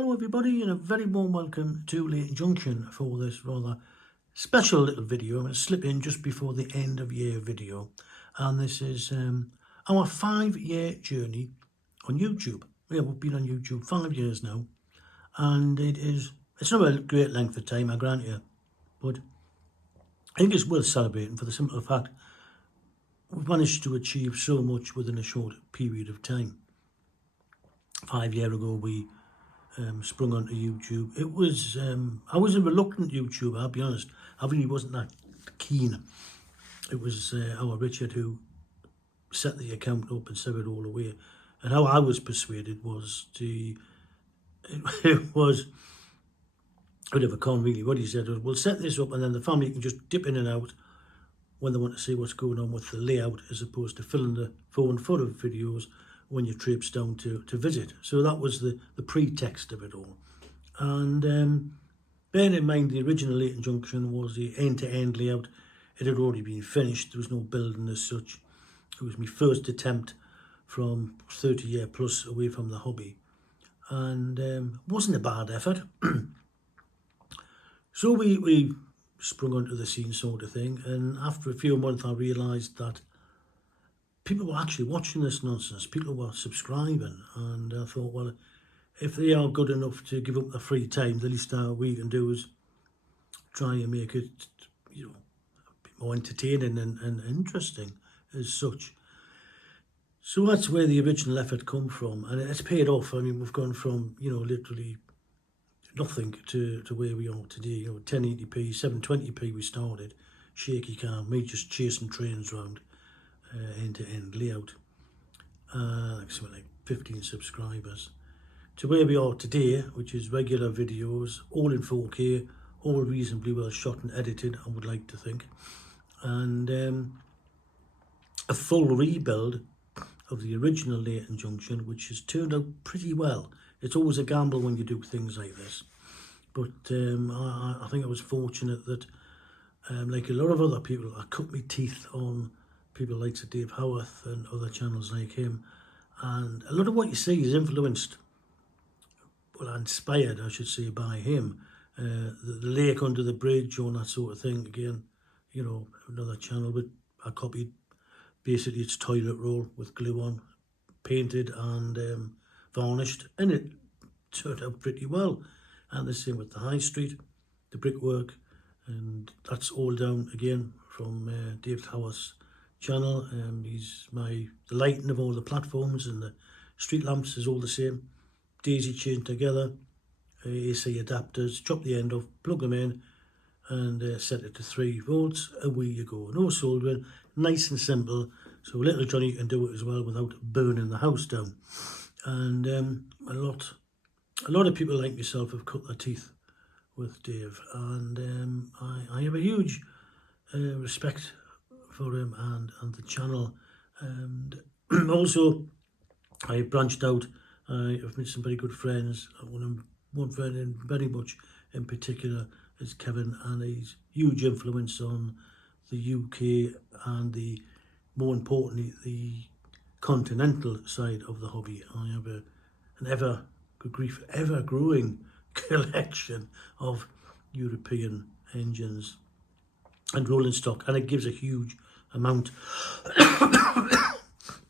Hello everybody and a very warm welcome to Leighton Junction for this rather special little video. I'm going to slip in just before the end of year video, and this is our 5-year journey on YouTube. Yeah, we've been on YouTube 5 years now, and it's not a great length of time, I grant you, but I think it's worth celebrating for the simple fact we've managed to achieve so much within a short period of time. 5 years ago we sprung onto YouTube. It was I was a reluctant YouTuber, I'll be honest. I really wasn't that keen. It was our Richard who set the account up and set it all away. And how I was persuaded was it was a bit of a con really. What he said was, we'll set this up and then the family can just dip in and out when they want to see what's going on with the layout, as opposed to filling the phone full of videos when you trips down to visit. So that was the pretext of it all. And bearing in mind the original Leighton Junction was the end-to-end layout. It had already been finished. There was no building as such. It was my first attempt from 30 years plus away from the hobby. And it wasn't a bad effort. So we sprung onto the scene sort of thing. And after a few months I realised that people were actually watching this nonsense. People were subscribing, and I thought, well, if they are good enough to give up their free time, the least we can do is try and make it, a bit more entertaining and interesting as such. So that's where the original effort come from, and it's paid off. I mean, we've gone from literally nothing to where we are today. 1080p, 720p we started, shaky cam, me just chasing trains around. End-to-end layout, like 15 subscribers, to where we are today, which is regular videos, all in 4K, all reasonably well shot and edited, I would like to think, and a full rebuild of the original Leighton Junction, which has turned out pretty well. It's always a gamble when you do things like this, but I think I was fortunate that, like a lot of other people, I cut my teeth on people like Dave Howarth and other channels like him, and a lot of what you see is influenced, well, inspired I should say, by him. The lake under the bridge, all that sort of thing, again, another channel, but I copied basically its toilet roll with glue on, painted and varnished, and it turned out pretty well. And the same with the high street, the brickwork, and that's all down again from Dave Howarth's channel. He's the lighting of all the platforms and the street lamps is all the same, daisy chained together, AC adapters, chop the end off, plug them in and set it to 3 volts. Away you go, no soldering, nice and simple, so little Johnny can do it as well without burning the house down. And a lot of people like myself have cut their teeth with Dave, and I have a huge respect for him and the channel. And also I branched out. I've made some very good friends. One friend in very much in particular is Kevin, and he's huge influence on the UK and more importantly the continental side of the hobby. I have an ever growing collection of European engines and rolling stock, and it gives a huge amount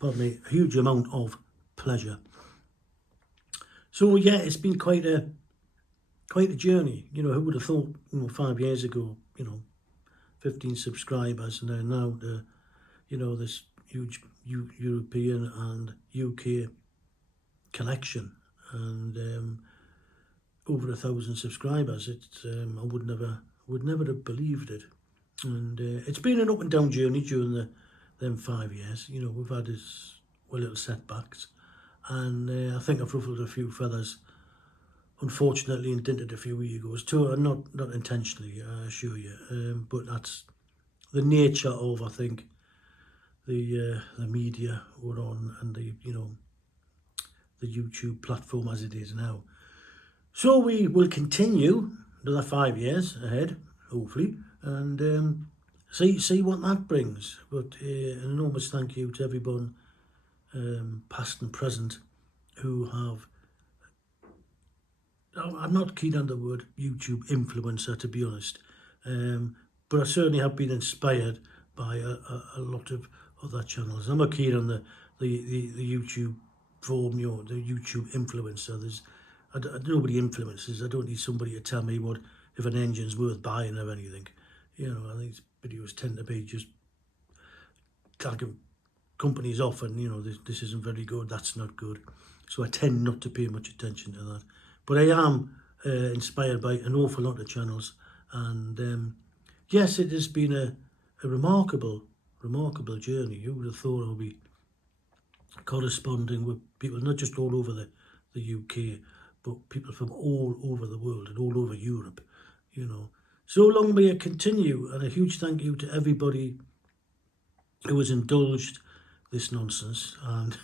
pardon me, a huge amount of pleasure. So yeah, it's been quite a journey. Who would have thought 5 years ago, 15 subscribers, and then now this huge European and UK collection, and over 1,000 subscribers. It's I would never have believed it. And it's been an up and down journey during them 5 years. We've had little setbacks, and I think I've ruffled a few feathers, unfortunately, and dented a few egos too, and not intentionally, I assure you. But that's the nature of, I think, the media we're on, and the YouTube platform as it is now. So we will continue another 5 years ahead, hopefully, and see what that brings. But an enormous thank you to everyone, past and present, who have I'm not keen on the word YouTube influencer, to be honest. But I certainly have been inspired by a lot of other channels. I'm not keen on the YouTube form, the YouTube influencer. Nobody influences. I don't need somebody to tell me what if an engine's worth buying or anything. I think videos tend to be just tagging companies off, and this isn't very good, that's not good. So I tend not to pay much attention to that. But I am inspired by an awful lot of channels, and yes, it has been a remarkable journey. Who would have thought I would be corresponding with people not just all over the UK, but people from all over the world and all over Europe. So long may it continue, and a huge thank you to everybody who has indulged this nonsense and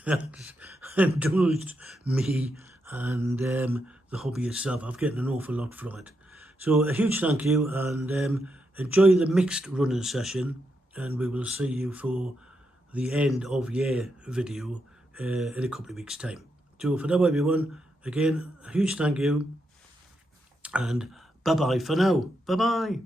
indulged me and the hobby itself. I've getting an awful lot from it. So a huge thank you, and enjoy the mixed running session, and we will see you for the end of year video in a couple of weeks' time. So for now, everyone, again, a huge thank you, and bye-bye for now. Bye-bye.